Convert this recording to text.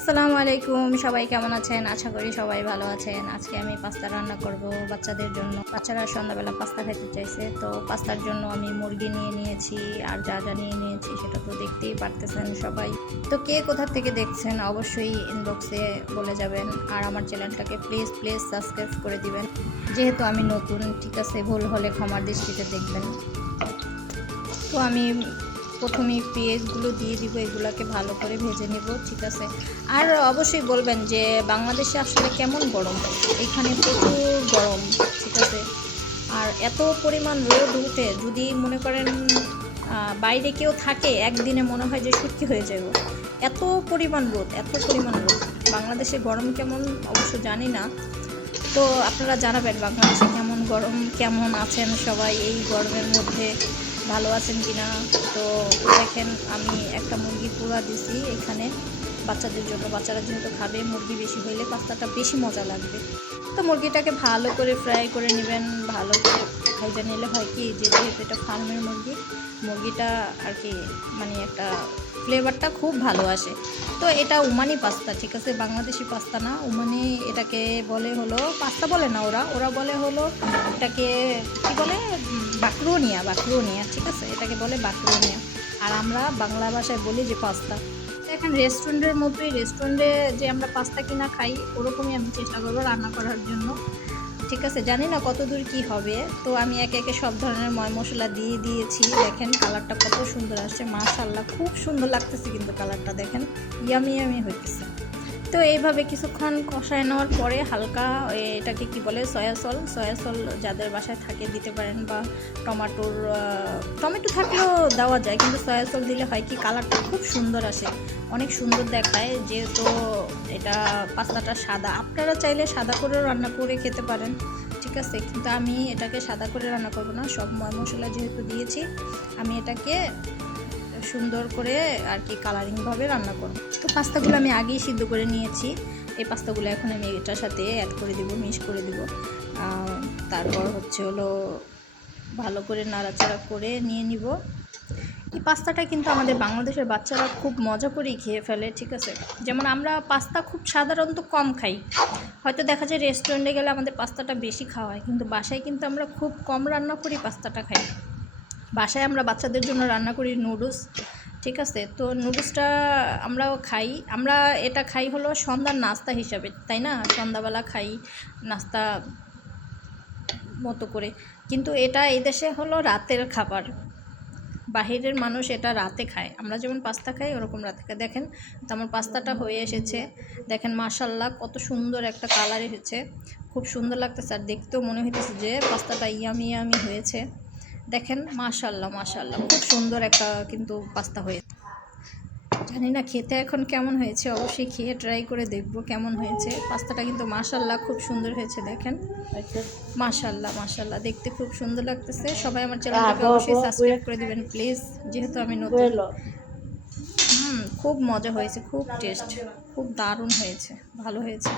আসসালামু আলাইকুম, সবাই কেমন আছেন? আশা করি সবাই ভালো আছেন। আজকে আমি পাস্তা রান্না করব বাচ্চাদের জন্য। বাচ্চারা সন্ধ্যাবেলা পাস্তা খেতে চাইছে, তো পাস্তার জন্য আমি মুরগি নিয়ে নিয়েছি আর যা যা নিয়ে নিয়েছি সেটা তো দেখতেই পারতেছেন সবাই। তো কে কোথা থেকে দেখছেন অবশ্যই ইনবক্সে বলে যাবেন, আর আমার চ্যানেলটাকে প্লিজ প্লিজ সাবস্ক্রাইব করে দিবেন, যেহেতু আমি নতুন। ঠিক আছে, ভুল হলে ক্ষমার দৃষ্টিতে দেখবেন। তো আমি প্রথমেই পেঁয়াজগুলো দিয়ে দিব, এগুলোকে ভালো করে ভেজে নেব। ঠিক আছে, আর অবশ্যই বলবেন যে বাংলাদেশে আসলে কেমন গরম। এখানে প্রচুর গরম। ঠিক আছে, আর এত পরিমাণ রোদ উঠে, যদি মনে করেন বাইরে কেউ থাকে একদিনে মনে হয় যে সত্যি হয়ে যাব। এত পরিমাণ রোদ, এত পরিমাণ রোদ। বাংলাদেশে গরম কেমন অবশ্য জানি না, তো আপনারা জানাবেন বাংলাদেশে কেমন গরম, কেমন আছেন সবাই এই গরমের মধ্যে, ভালো আছেন কি না। তো দেখেন, আমি একটা মুরগি পোড়া দিছি এখানে বাচ্চাদের জন্য। বাচ্চারা যেহেতু খাবে, মুরগি বেশি হইলে পাস্তাটা বেশি মজা লাগবে। তো মুরগিটাকে ভালো করে ফ্রাই করে নেবেন। ভালো করে ভাইজা নিলে হয় কি, যে যেহেতু এটা ফার্মের মুরগি, মুরগিটা আর কি মানে একটা ফ্লেভারটা খুব ভালো আসে। তো এটা উমানি পাস্তা। ঠিক আছে, বাংলাদেশি পাস্তা না, উমানি এটাকে বলে হলো। পাস্তা বলে না ওরা, ওরা বলে হলো এটাকে কী বলে, বাকরুনিয়া। বাকরুনিয়া, ঠিক আছে, এটাকে বলে বাকরুনিয়া। আর আমরা বাংলা ভাষায় বলি যে পাস্তা। এখন রেস্টুরেন্টের মতোই, রেস্টুরেন্টে যে আমরা পাস্তা কিনা খাই ওরকমই আমি চেষ্টা করবো রান্না করার জন্য। ঠিক আছে, জানি না কত দূর কী হবে। তো আমি একে একে সব ধরনের ময় মশলা দিয়ে দিয়েছি। দেখেন কালারটা কত সুন্দর আসছে, মাশাআল্লাহ, খুব সুন্দর লাগতেছে কিন্তু কালারটা দেখেন, ইয়ামি ইয়ামি হইতেছে। তো এইভাবে কিছুক্ষণ কষায় নেওয়ার পরে হালকা এটাকে কি বলে, সয়া সল যাদের বাসায় থাকে দিতে পারেন, বা টমেটো থাকলেও দেওয়া যায়, কিন্তু সয়া সল দিলে হয় কি কালারটা খুব সুন্দর আসে, অনেক সুন্দর দেখায়। যেহেতু এটা পাস্তাটা সাদা, আপনারা চাইলে সাদা করেও রান্না করে খেতে পারেন। ঠিক আছে, কিন্তু আমি এটাকে সাদা করে রান্না করব না, সব ময় মশলা যেহেতু দিয়েছি আমি এটাকে সুন্দর করে আর কি কালারিংভাবে রান্না করব। তো পাস্তাগুলো আমি আগেই সিদ্ধ করে নিয়েছি। এই পাস্তাগুলো এখন আমি এটার সাথে অ্যাড করে দিব, মিক্স করে দিব। তারপর হচ্ছে হলো ভালো করে নাড়াচাড়া করে নিয়ে নিব। এই পাস্তাটা কিন্তু আমাদের বাংলাদেশের বাচ্চারা খুব মজা করেই খেয়ে ফেলে। ঠিক আছে, যেমন আমরা পাস্তা খুব সাধারণত কম খাই, হয়তো দেখা যায় রেস্টুরেন্টে গেলে আমাদের পাস্তাটা বেশি খাওয়া হয়, কিন্তু বাসায় কিন্তু আমরা খুব কম রান্না করি পাস্তাটা খাই। বাসায় আমরা বাচ্চাদের জন্য রান্না করি নুডলস। ঠিক আছে, তো নুডলসটা আমরাও খাই। আমরা এটা খাই হলো সন্ধ্যার নাস্তা হিসাবে, তাই না? সন্ধ্যাবেলা খাই নাস্তা মতো করে, কিন্তু এটা এই দেশে হলো রাতের খাবার। বাহিরের মানুষ এটা রাতে খায়, আমরা যেমন পাস্তা খাই ওরকম রাতে খায়। দেখেন, তো আমার পাস্তাটা হয়ে এসেছে। দেখেন মাশাআল্লাহ, কত সুন্দর একটা কালার এসেছে, খুব সুন্দর লাগতেছে, আর দেখতেও মনে হইতেছে যে পাস্তাটা ইয়ামি ইয়ামি হয়েছে। দেখেন মাশাআল্লাহ মাশাআল্লাহ, খুব সুন্দর একটা কিন্তু পাস্তা হয়েছে। জানি না খেতে এখন কেমন হয়েছে, অবশ্যই খেয়ে ট্রাই করে দেখব কেমন হয়েছে। পাস্তাটা কিন্তু মাশাআল্লাহ খুব সুন্দর হয়েছে। দেখেন মাশাআল্লাহ মাশাআল্লাহ, দেখতে খুব সুন্দর লাগতেছে। সবাই আমার চ্যানেলটাকে অবশ্যই সাবস্ক্রাইব করে দিবেন প্লিজ, যেহেতু আমি নতুন। খুব মজা হয়েছে, খুব টেস্ট, খুব দারুণ হয়েছে, ভালো হয়েছে।